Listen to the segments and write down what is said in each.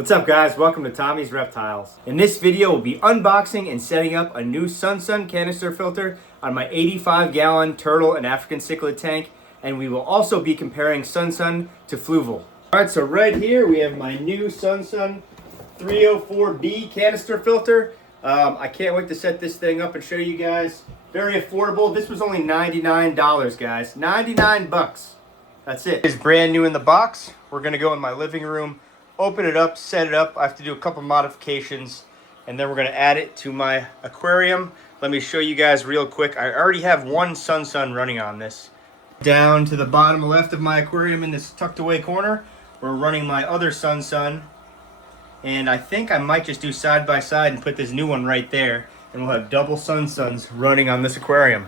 What's up guys, welcome to Tommy's Reptiles. In this video we'll be unboxing and setting up a new SunSun canister filter on my 85-gallon turtle and African cichlid tank, and we will also be comparing SunSun to Fluval. Alright, so right here we have my new SunSun 304B canister filter. I can't wait to set this thing up and show you guys. Very affordable. This was only $99 guys, 99 bucks. That's it. It's brand new in the box. We're gonna go in my living room, open it up, set it up. I have to do a couple modifications, and then we're gonna add it to my aquarium. Let me show you guys real quick. I already have one SunSun running on this. Down to the bottom left of my aquarium in this tucked away corner, we're running my other SunSun. And I think I might just do side by side and put this new one right there, and we'll have double SunSuns running on this aquarium.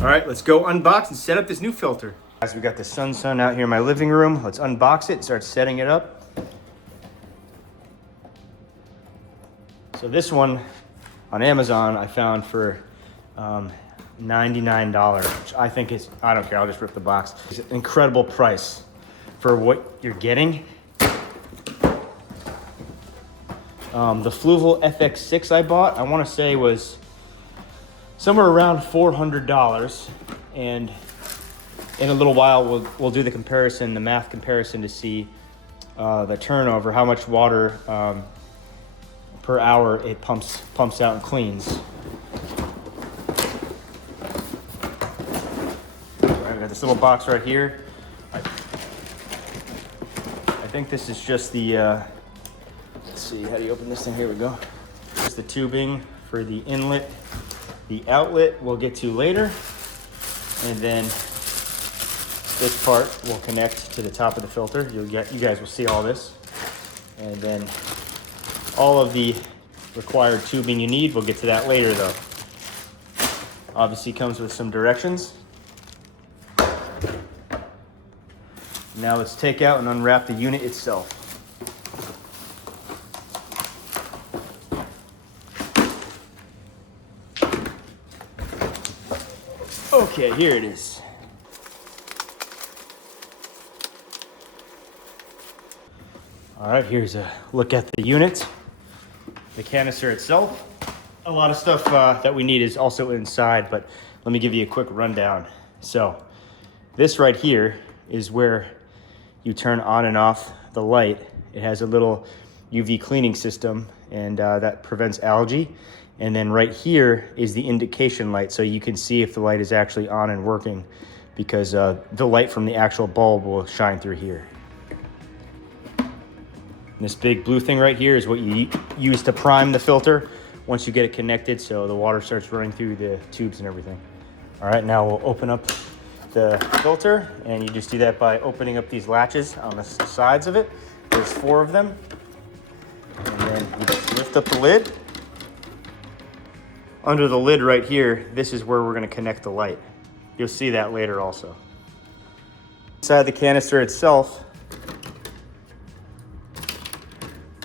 All right, let's go unbox and set up this new filter. Guys, we got the SunSun out here in my living room. Let's unbox it and start setting it up. So this one on Amazon I found for $99, which I think is, I don't care, I'll just rip the box. It's an incredible price for what you're getting. The Fluval FX6 I bought, I want to say was somewhere around $400, and in a little while we'll do the comparison, the math comparison, to see the turnover, how much water per hour it pumps out and cleans. Alright, we got this little box right here. I think this is just the let's see, how do you open this thing? Here we go. Here's the tubing for the inlet. The outlet we'll get to later, and then this part will connect to the top of the filter. You guys will see all this, and then all of the required tubing you need. We'll get to that later though. Obviously comes with some directions. Now let's take out and unwrap the unit itself. Okay, here it is. All right, here's a look at the unit, the canister itself. A lot of stuff that we need is also inside, but let me give you a quick rundown. So this right here is where you turn on and off the light. It has a little UV cleaning system, and that prevents algae. And then right here is the indication light, so you can see if the light is actually on and working, because the light from the actual bulb will shine through here. And this big blue thing right here is what you use to prime the filter once you get it connected, so the water starts running through the tubes and everything. All right, now we'll open up the filter, and you just do that by opening up these latches on the sides of it. There's 4 of them. And then you just lift up the lid. Under the lid right here, this is where we're going to connect the light. You'll see that later also. Inside the canister itself,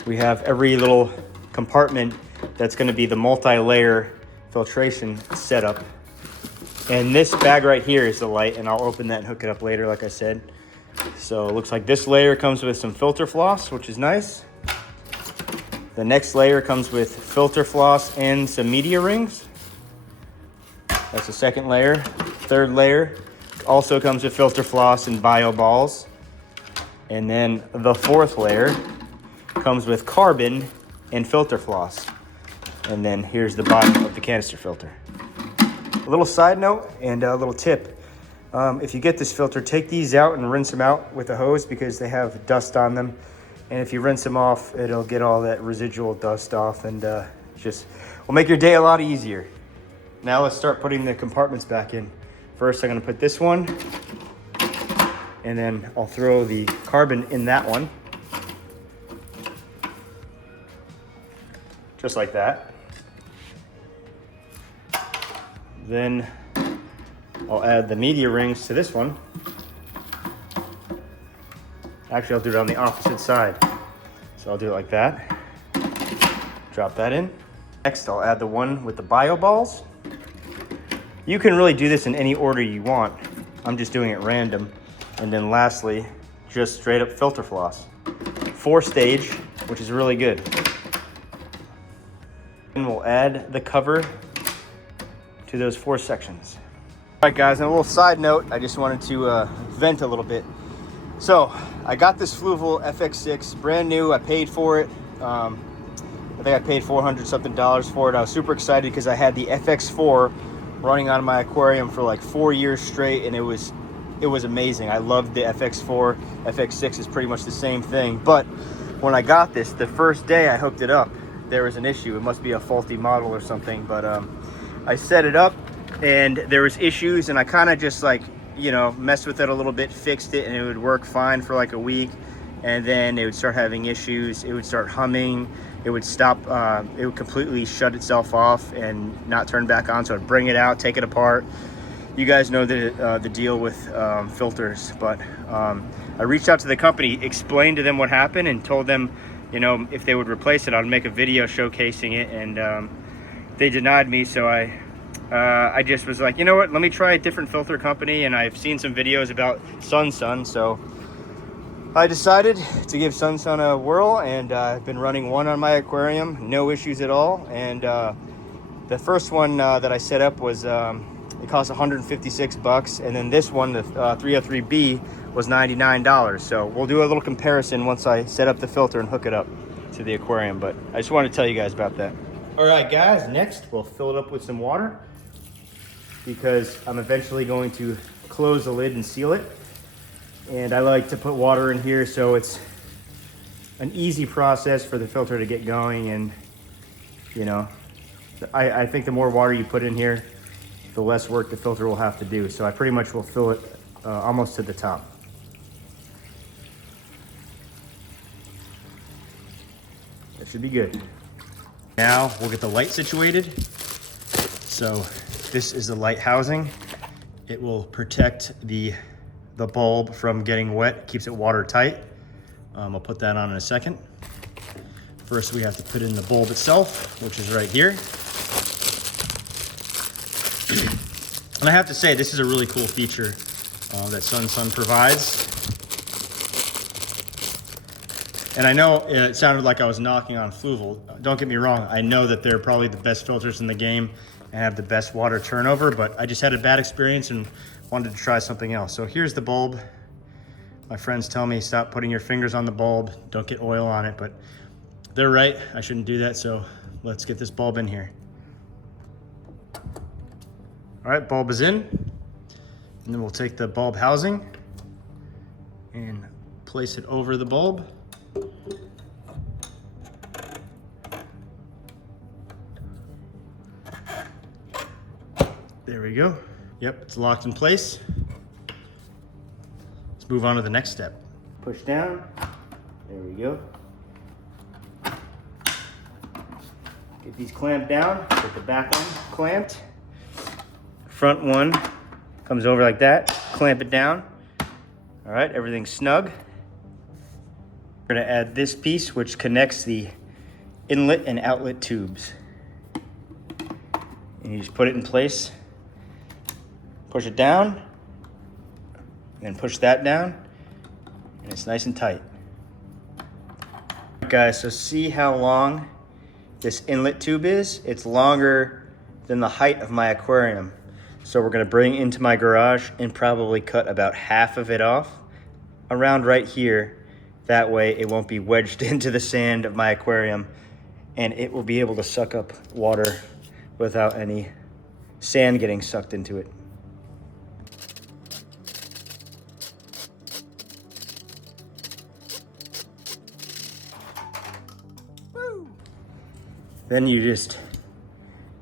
we have every little compartment that's going to be the multi-layer filtration setup. And this bag right here is the light, and I'll open that and hook it up later, like I said. So it looks like this layer comes with some filter floss, which is nice. The next layer comes with filter floss and some media rings. That's the second layer. Third layer also comes with filter floss and bio balls. And then the fourth layer comes with carbon and filter floss. And then here's the bottom of the canister filter. A little side note and a little tip. If you get this filter, take these out and rinse them out with a hose, because they have dust on them. And if you rinse them off, it'll get all that residual dust off, and just will make your day a lot easier. Now let's start putting the compartments back in. First, I'm gonna put this one, and then I'll throw the carbon in that one. Just like that. Then I'll add the media rings to this one. Actually, I'll do it on the opposite side. So I'll do it like that. Drop that in. Next, I'll add the one with the bio balls. You can really do this in any order you want. I'm just doing it random. And then lastly, just straight up filter floss. 4-stage, which is really good. And we'll add the cover to those 4 sections. All right guys, and a little side note, I just wanted to vent a little bit. So I got this Fluval FX6 brand new. I paid for it. I think I paid $400 something for it. I was super excited because I had the FX4 running on my aquarium for like 4 years straight, and it was amazing. I loved the FX4. FX6 is pretty much the same thing, but when I got this, the first day I hooked it up, there was an issue. It must be a faulty model or something, but I set it up and there was issues, and I kind of just like, you know, messed with it a little bit, fixed it, and it would work fine for like a week, and then it would start having issues. It would start humming, it would stop, it would completely shut itself off and not turn back on. So I'd bring it out, take it apart. You guys know the deal with filters, but I reached out to the company, explained to them what happened, and told them, you know, if they would replace it, I'd make a video showcasing it, and they denied me. So I just was like, you know what, let me try a different filter company, and I've seen some videos about SunSun, so I decided to give SunSun a whirl, and I've been running one on my aquarium, no issues at all. And the first one that I set up was, it cost $156, and then this one, the 303B, was $99. So we'll do a little comparison once I set up the filter and hook it up to the aquarium, but I just wanted to tell you guys about that. All right guys, next we'll fill it up with some water, because I'm eventually going to close the lid and seal it. And I like to put water in here so it's an easy process for the filter to get going. And you know, I think the more water you put in here, the less work the filter will have to do. So I pretty much will fill it almost to the top. That should be good. Now we'll get the light situated. So this is the light housing. It will protect the bulb from getting wet, keeps it watertight. I'll put that on in a second. First we have to put in the bulb itself, which is right here. And I have to say, this is a really cool feature that SunSun provides. And I know it sounded like I was knocking on Fluval. Don't get me wrong, I know that they're probably the best filters in the game and have the best water turnover, but I just had a bad experience and wanted to try something else. So here's the bulb. My friends tell me stop putting your fingers on the bulb, don't get oil on it, but they're right, I shouldn't do that. So let's get this bulb in here. All right, bulb is in. And then we'll take the bulb housing and place it over the bulb. There we go. Yep, it's locked in place. Let's move on to the next step. Push down. There we go. Get these clamped down. Get the back one clamped. Front one comes over like that. Clamp it down. All right, everything's snug. We're gonna add this piece, which connects the inlet and outlet tubes. And you just put it in place. Push it down, and then push that down, and it's nice and tight. Guys, so see how long this inlet tube is? It's longer than the height of my aquarium. So we're gonna bring it into my garage and probably cut about half of it off around right here. That way it won't be wedged into the sand of my aquarium, and it will be able to suck up water without any sand getting sucked into it. Then you just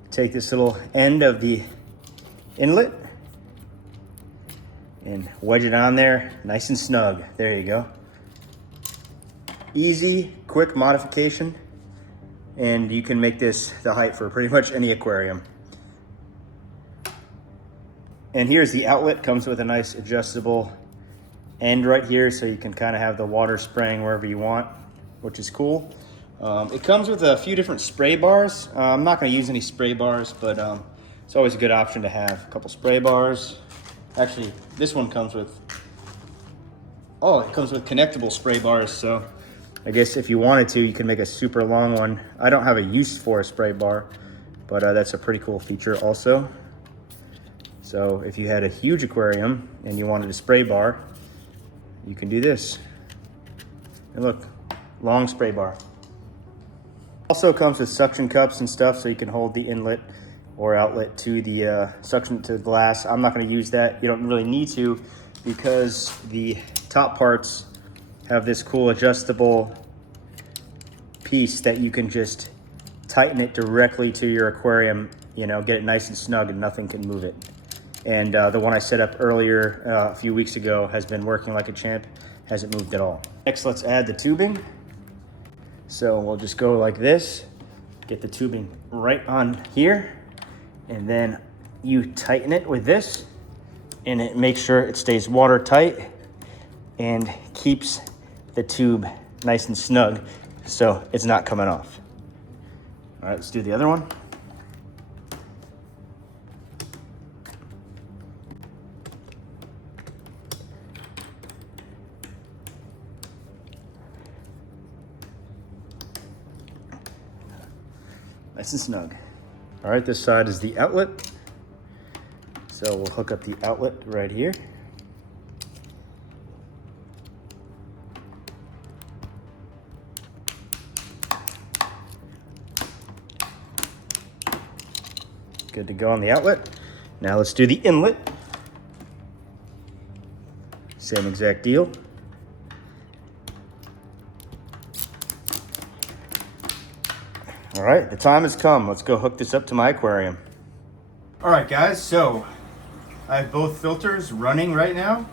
take this little end of the inlet and wedge it on there nice and snug. There you go. Easy, quick modification, and you can make this the height for pretty much any aquarium. And here's the outlet. Comes with a nice adjustable end right here, so you can kind of have the water spraying wherever you want, which is cool. It comes with a few different spray bars. I'm not going to use any spray bars, but it's always a good option to have a couple spray bars. Actually, this one comes with, oh, it comes with connectable spray bars, so I guess if you wanted to, you can make a super long one. I don't have a use for a spray bar, but that's a pretty cool feature also. So if you had a huge aquarium and you wanted a spray bar, you can do this. And look, long spray bar. Also comes with suction cups and stuff, so you can hold the inlet or outlet to the suction to the glass. I'm not going to use that. You don't really need to, because the top parts have this cool adjustable piece that you can just tighten it directly to your aquarium, you know, get it nice and snug and nothing can move it. And the one I set up earlier a few weeks ago has been working like a champ, hasn't moved at all. Next, let's add the tubing. So we'll just go like this, get the tubing right on here, and then you tighten it with this, and it makes sure it stays watertight and keeps the tube nice and snug so it's not coming off. All right, let's do the other one. Nice and snug. All right, this side is the outlet. So we'll hook up the outlet right here. Good to go on the outlet. Now let's do the inlet. Same exact deal. All right, the time has come. Let's go hook this up to my aquarium. All right, guys, so I have both filters running right now.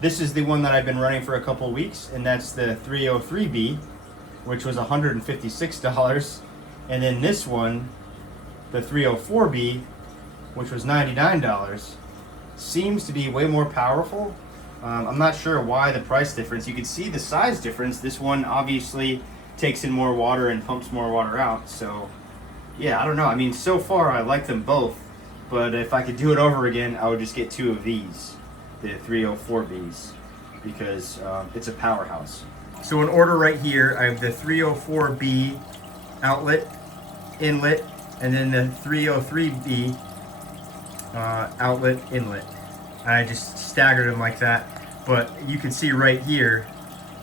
This is the one that I've been running for a couple of weeks, and that's the 303B, which was $156. And then this one, the 304B, which was $99, seems to be way more powerful. I'm not sure why the price difference. You can see the size difference. This one obviously takes in more water and pumps more water out. So yeah, I don't know. I mean, so far I like them both, but if I could do it over again, I would just get two of these, the 304Bs, because it's a powerhouse. So in order right here, I have the 304B outlet, inlet, and then the 303B outlet, inlet. I just staggered them like that, but you can see right here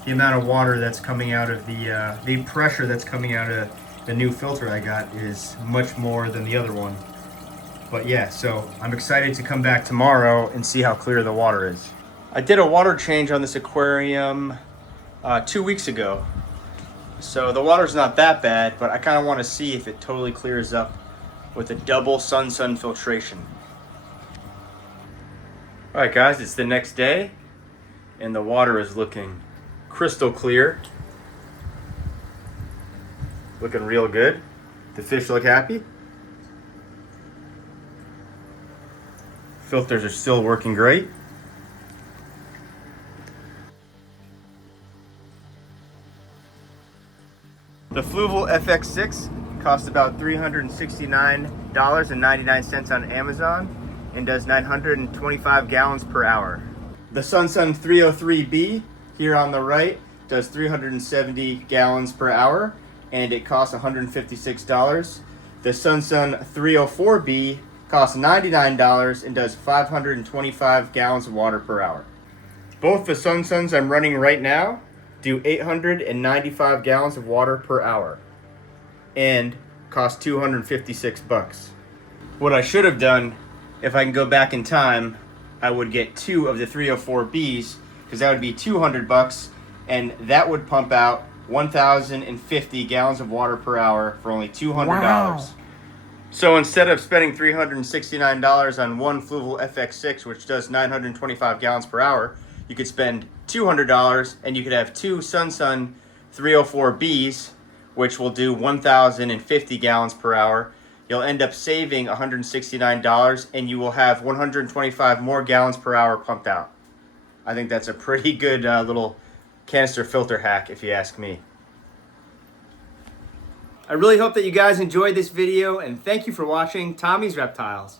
the amount of water that's coming out of the pressure that's coming out of the new filter I got is much more than the other one. But yeah, so I'm excited to come back tomorrow and see how clear the water is. I did a water change on this aquarium 2 weeks ago. So the water's not that bad, but I kind of want to see if it totally clears up with a double SunSun filtration. All right, guys, it's the next day, and the water is looking crystal clear. Looking real good. The fish look happy. Filters are still working great. The Fluval FX6 costs about $369.99 on Amazon and does 925 gallons per hour. The SunSun 303B here on the right does 370 gallons per hour, and it costs $156. The SunSun 304B costs $99 and does 525 gallons of water per hour. Both the SunSuns I'm running right now do 895 gallons of water per hour and cost $256. What I should have done, if I can go back in time, I would get two of the 304Bs, because that would be $200, and that would pump out 1,050 gallons of water per hour for only $200. Wow. So instead of spending $369 on one Fluval FX6, which does 925 gallons per hour, you could spend $200 and you could have two SunSun 304Bs, which will do 1,050 gallons per hour. You'll end up saving $169, and you will have 125 more gallons per hour pumped out. I think that's a pretty good little canister filter hack, if you ask me. I really hope that you guys enjoyed this video, and thank you for watching Tommy's Reptiles.